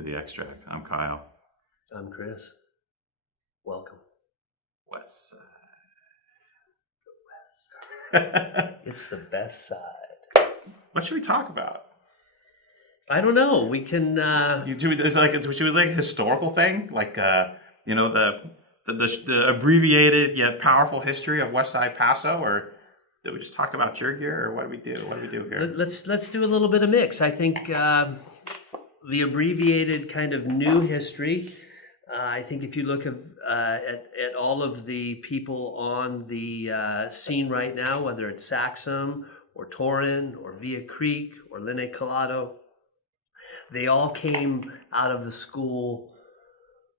to the extract. I'm Kyle. I'm Chris. Welcome. West Side. It's the best side. What should we talk about? I don't know. We can. Should we like a historical thing, like you know, the abbreviated yet powerful history of West Side Paso, or did we just talk about your gear, or what do we do? What do we do here? Let's do a little bit of mix. I think the abbreviated kind of new history. I think if you look at all of the people on the scene right now, whether it's Saxum or Torrin or Via Creek or Linne Colado, they all came out of the school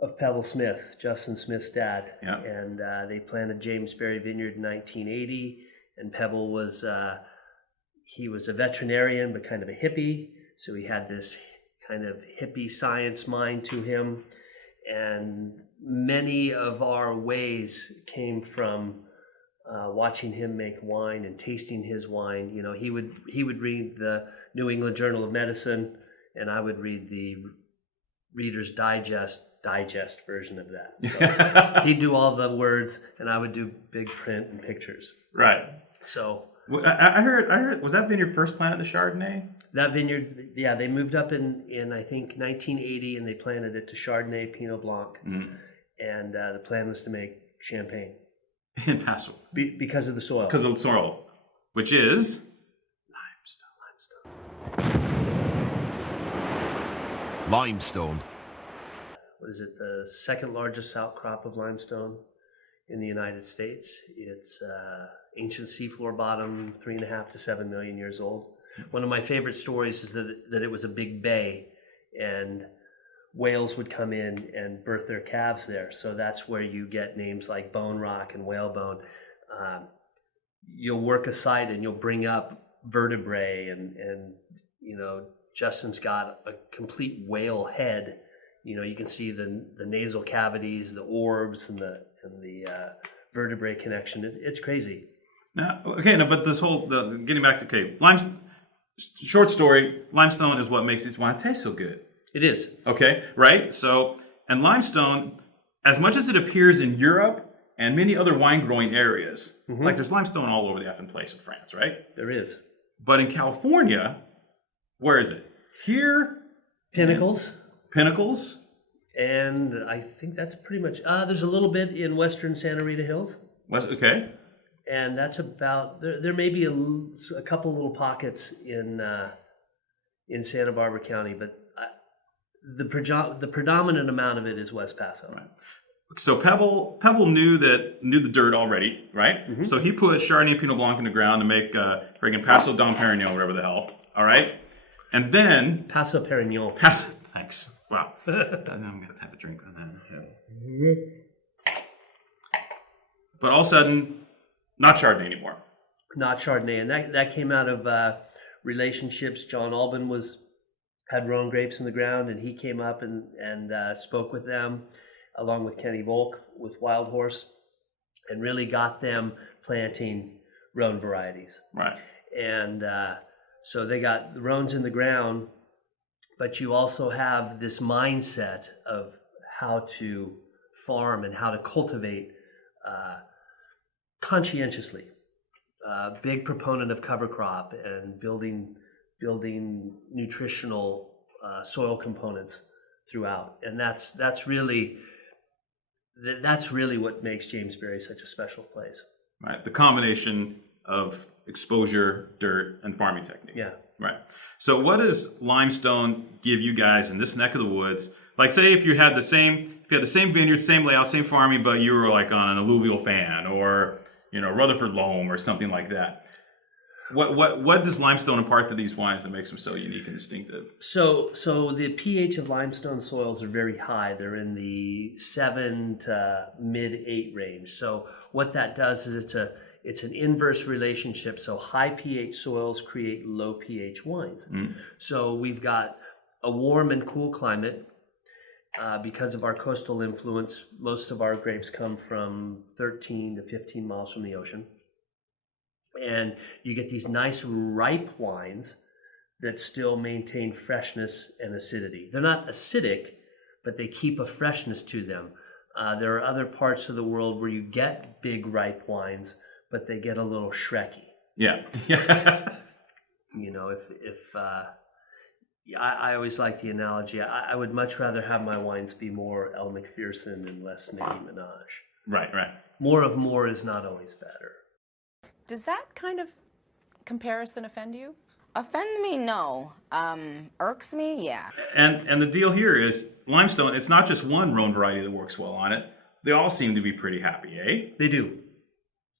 of Pebble Smith, Justin Smith's dad. Yeah. And they planted James Berry Vineyard in 1980. And Pebble was, he was a veterinarian, but kind of a hippie. So he had this kind of hippie science mind to him. And many of our ways came from watching him make wine and tasting his wine. You know, he would read the New England Journal of Medicine, and I would read the Reader's Digest version of that. So he'd do all the words, and I would do big print and pictures. Right. So I heard. Was that vineyard first planted the Chardonnay? That vineyard, yeah, they moved up in I think 1980, and they planted it to Chardonnay, Pinot Blanc, and the plan was to make Champagne in Paso because of the soil. Because of the soil, which is limestone. What is it? The second largest outcrop of limestone in the United States. It's ancient seafloor bottom, 3.5 to 7 million years old. One of my favorite stories is that it was a big bay, and whales would come in and birth their calves there. So that's where you get names like Bone Rock and Whalebone. You'll work a site and you'll bring up vertebrae, and you know, Justin's got a complete whale head. You know, you can see the nasal cavities, the orbs, and the vertebrae connection. It's crazy. Now, but this whole getting back to limestone. Short story, limestone is what makes these wines taste so good. It is. Okay, right? So, and limestone, as much as it appears in Europe and many other wine growing areas, like there's limestone all over the effing place in France, right? There is. But in California, where is it? Here? Pinnacles. Pinnacles? And I think that's pretty much, there's a little bit in western Santa Rita Hills. Okay. And that's about, there may be a couple little pockets in Santa Barbara County, but the predominant amount of it is West Paso. Right. So Pebble knew the dirt already, right? Mm-hmm. So he put Chardonnay Pinot Blanc in the ground to make friggin' Paso Dom Perignon, whatever the hell. All right, and then Paso Perignon. Thanks. Wow. I'm gonna have a drink on that. Yeah. But all of a sudden, not Chardonnay anymore. Not Chardonnay, and that came out of relationships. John Albin had grown grapes in the ground, and he came up and spoke with them, along with Kenny Volk with Wild Horse, and really got them planting Rhone varieties. Right. And so they got the Rhones in the ground, but you also have this mindset of how to farm and how to cultivate conscientiously. Big proponent of cover crop and building nutritional soil components throughout, and that's really what makes James Berry such a special place. Right, the combination of exposure, dirt, and farming technique. Yeah. Right. So what does limestone give you guys in this neck of the woods? Like, say if you had the same vineyard, same layout, same farming, but you were like on an alluvial fan, or Rutherford loam or something like that. What does limestone impart to these wines that makes them so unique and distinctive? So the pH of limestone soils are very high. They're in the 7 to mid 8 range. So what that does is it's an inverse relationship. So high pH soils create low pH wines. So we've got a warm and cool climate. Because of our coastal influence, most of our grapes come from 13 to 15 miles from the ocean. And you get these nice ripe wines that still maintain freshness and acidity. They're not acidic, but they keep a freshness to them. There are other parts of the world where you get big ripe wines, but they get a little Shrekky. Yeah. You know, I always like the analogy. I would much rather have my wines be more El McPherson and less Nicki Minaj. Right. More is not always better. Does that kind of comparison offend you? Offend me? No. Irks me? Yeah. And the deal here is limestone. It's not just one Rhone variety that works well on it. They all seem to be pretty happy, eh? They do.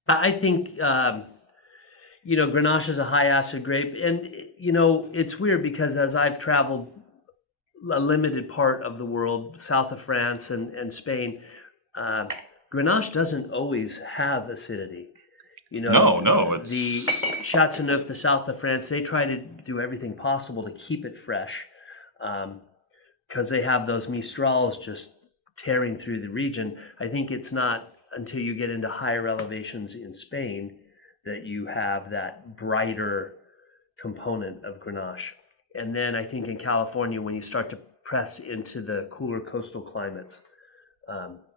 I think, you know, Grenache is a high acid grape. And, you know, it's weird because as I've traveled a limited part of the world, south of France and Spain, Grenache doesn't always have acidity. You know, no. The Châteauneuf, the south of France, they try to do everything possible to keep it fresh because they have those Mistrals just tearing through the region. I think it's not until you get into higher elevations in Spain that you have that brighter component of Grenache. And then I think in California, when you start to press into the cooler coastal climates,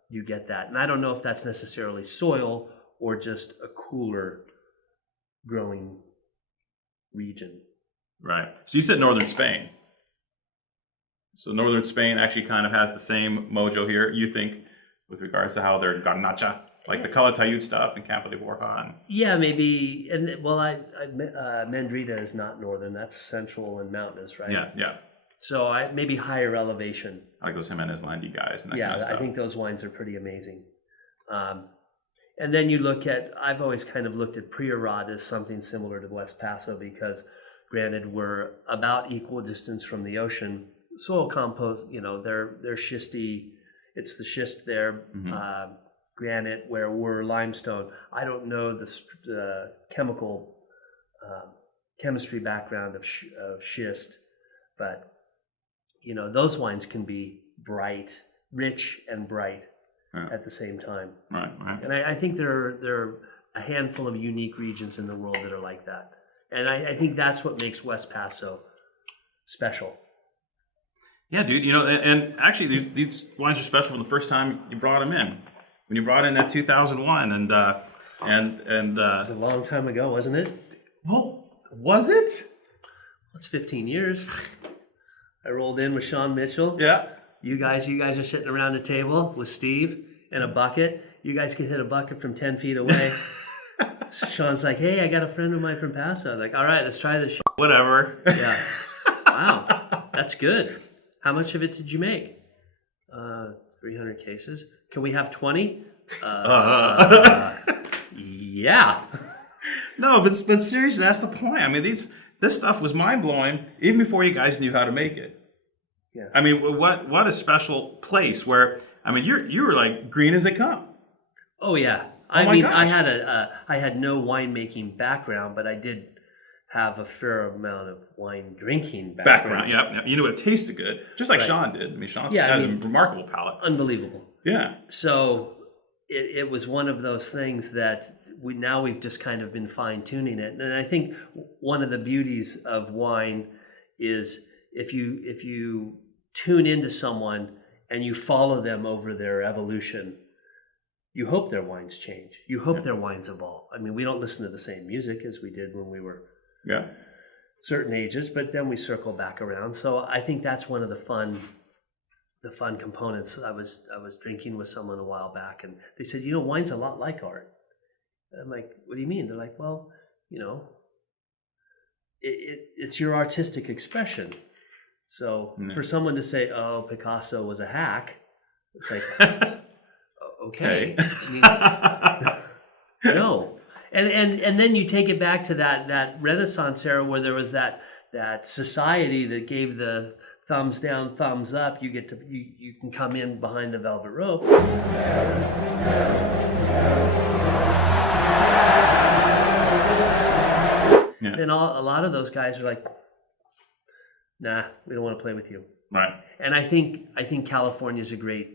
you get that. And I don't know if that's necessarily soil or just a cooler growing region. Right. So you said northern Spain. So northern Spain actually kind of has the same mojo here, you think, with regards to how they're garnacha, like the Calatayud stuff and Campo de Borja. Yeah, maybe. And well, Mandrita is not northern. That's central and mountainous, right? Yeah. So maybe higher elevation. I like those Jimenez Landy guys. And that Yeah, kind of stuff. I think those wines are pretty amazing. And then you look at, I've always kind of looked at Priorat as something similar to West Paso because, granted, we're about equal distance from the ocean. Soil compost, you know, they're schisty. It's the schist there, granite, where we're limestone. I don't know the chemistry background of schist, but, you know, those wines can be bright, rich and bright. At the same time. Right. And I think there are a handful of unique regions in the world that are like that. And I think that's what makes West Paso special. Yeah, dude. You know, and actually, these wines are special from the first time you brought them in. When you brought in that 2001, and It's a long time ago, wasn't it? well, was it? That's 15 years. I rolled in with Sean Mitchell. Yeah. You guys are sitting around a table with Steve and a bucket. You guys could hit a bucket from 10 feet away. Sean's like, hey, I got a friend of mine from Paso. I'm like, all right, let's try this shit. Whatever. Yeah. Wow. That's good. How much of it did you make? 300 cases. Can we have 20? Yeah. No, but seriously, that's the point. I mean, this stuff was mind blowing even before you guys knew how to make it. Yeah. I mean, what a special place where, I mean, you were like green as they come. Oh yeah. Oh my gosh. I had no winemaking background, but I did have a fair amount of wine drinking background. Yeah. You knew it tasted good, just like Right. Sean did. I mean, Sean Yeah, had a remarkable palate. Unbelievable. Yeah. So it was one of those things that we've just kind of been fine tuning it. And I think one of the beauties of wine is if you tune into someone and you follow them over their evolution, you hope their wines change. You hope their wines evolve. I mean, we don't listen to the same music as we did when we were certain ages, but then we circle back around. So I think that's one of the fun components. I was drinking with someone a while back, and they said, you know, wine's a lot like art. And I'm like, what do you mean? They're like, well, you know, it's your artistic expression. So for someone to say, oh, Picasso was a hack, it's like, okay. I mean, no. And then you take it back to that Renaissance era where there was that society that gave the thumbs down, thumbs up. You can come in behind the velvet rope. Yeah. And a lot of those guys are like, nah, we don't want to play with you. Right. And I think California is a great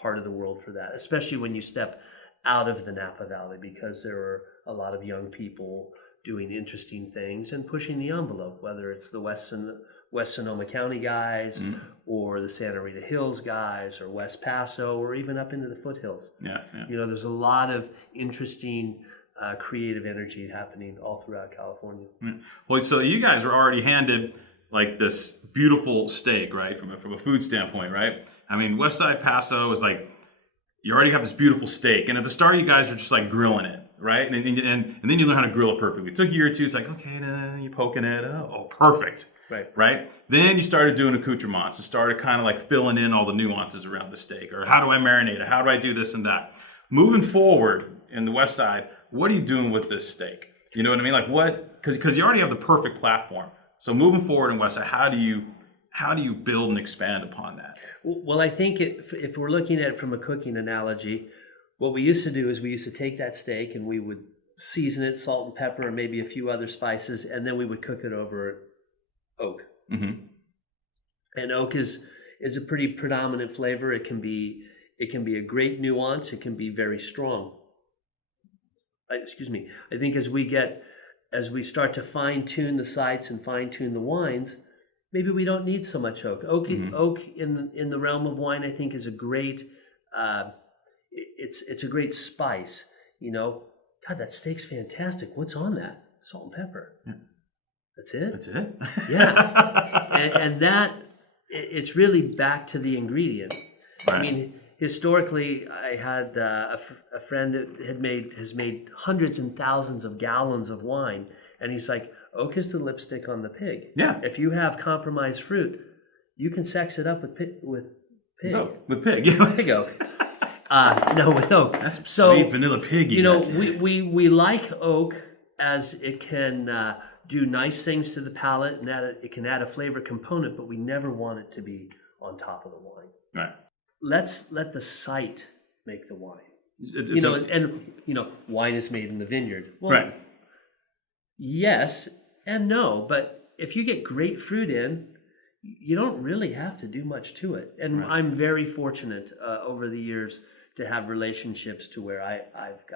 part of the world for that, especially when you step out of the Napa Valley, because there are a lot of young people doing interesting things and pushing the envelope, whether it's the West Sonoma County guys or the Santa Rita Hills guys or West Paso or even up into the foothills. Yeah, yeah. You know, there's a lot of interesting creative energy happening all throughout California. Well, so you guys were already handed like this beautiful steak, right? From a food standpoint, right? I mean, West Side Paso is like, you already have this beautiful steak. And at the start, you guys were just like grilling it, right? And then you learn how to grill it perfectly. It took a year or two. It's like, okay, then you're poking it. Oh, perfect. Right? Then you started doing accoutrements. You started kind of like filling in all the nuances around the steak. Or how do I marinate it? How do I do this and that? Moving forward in the West Side, what are you doing with this steak? You know what I mean? Like what? Because you already have the perfect platform. So moving forward in West Side, how do you build and expand upon that? Well, I think if we're looking at it from a cooking analogy, what we used to do is we used to take that steak and we would season it, salt and pepper, and maybe a few other spices, and then we would cook it over oak. Mm-hmm. And oak is a pretty predominant flavor. It can be a great nuance. It can be very strong. Excuse me. I think as we start to fine tune the sites and fine tune the wines, maybe we don't need so much oak. Oak in the realm of wine, I think, is a great. It's a great spice. You know, God, that steak's fantastic. What's on that? Salt and pepper. Yeah. That's it. That's it. Yeah, and that it's really back to the ingredient. Right. I mean, historically, I had a friend that has made hundreds and thousands of gallons of wine, and he's like, oak is the lipstick on the pig. Yeah. If you have compromised fruit, you can sex it up with pig. No, with pig. Yeah. Pig oak. No, with oak. That's so sweet vanilla pig. You know, we like oak as it can do nice things to the palate, and it can add a flavor component, but we never want it to be on top of the wine. Right. Let's let the site make the wine. Wine is made in the vineyard. Well, right. Yes and no, but if you get great fruit in, you don't really have to do much to it. And right. I'm very fortunate over the years to have relationships to where I've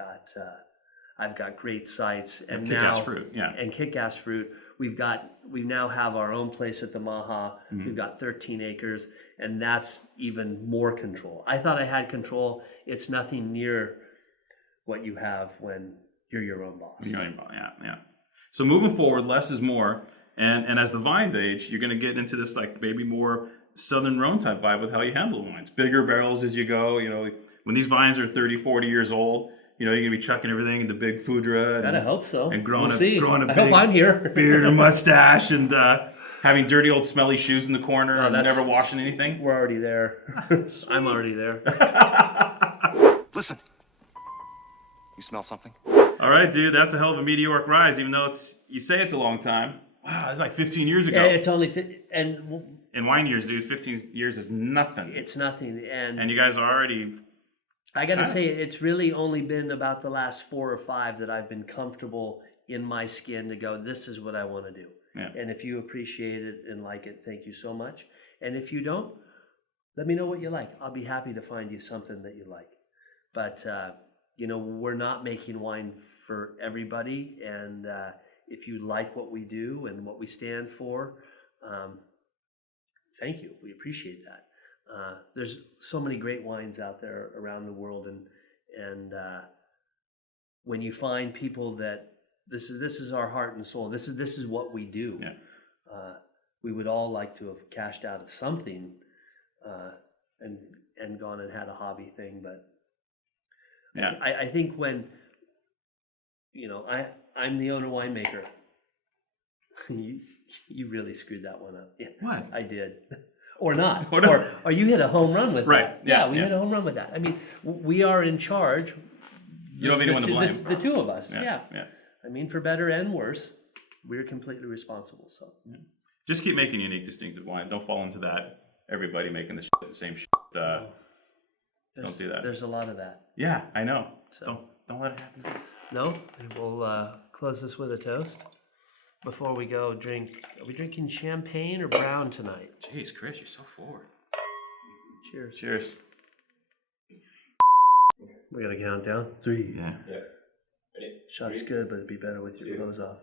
got great sites and kick-ass fruit, yeah. And kick-ass fruit. We now have our own place at the Maha. Mm-hmm. We've got 13 acres, and that's even more control. I thought I had control. It's nothing near what you have when you're your own boss. Yeah. So moving forward, less is more, and as the vines age, you're going to get into this like maybe more Southern Rhone type vibe with how you handle the wines. Bigger barrels as you go. You know, when these vines are 30, 40 years old, you know, you're going to be chucking everything into big foudre. Gotta hope so. And growing we'll see. growing a I big hope I'm here. beard and mustache and having dirty old smelly shoes in the corner and never washing anything. We're already there. I'm already there. Listen. You smell something? All right, dude, that's a hell of a meteoric rise, even though you say it's a long time. Wow, it's like 15 years ago. It's only in wine years, dude, 15 years is nothing. It's nothing. And you guys are already... I got to say, it's really only been about the last 4 or 5 that I've been comfortable in my skin to go, this is what I want to do. Yeah. And if you appreciate it and like it, thank you so much. And if you don't, let me know what you like. I'll be happy to find you something that you like. But, we're not making wine for everybody. And if you like what we do and what we stand for, thank you. We appreciate that. There's so many great wines out there around the world, and when you find people that this is our heart and soul, this is what we do. Yeah. We would all like to have cashed out of something and gone and had a hobby thing, but yeah, I think when I'm the owner winemaker. You really screwed that one up. Yeah, what I did. Or not, or you hit a home run with right. that. Yeah, we hit a home run with that. I mean, we are in charge. You don't mean to win the blame. The two of us, yeah. Yeah. I mean, for better and worse, we're completely responsible. So, just keep making unique, distinctive wine. Don't fall into that. Everybody making the same shit. Don't do that. There's a lot of that. Yeah, I know. So don't let it happen. No, we'll close this with a toast. Before we go, are we drinking champagne or brown tonight? Jeez, Chris, you're so forward. Cheers. Cheers. We got a countdown. 3. Yeah. Shot's good, but it'd be better with your clothes off.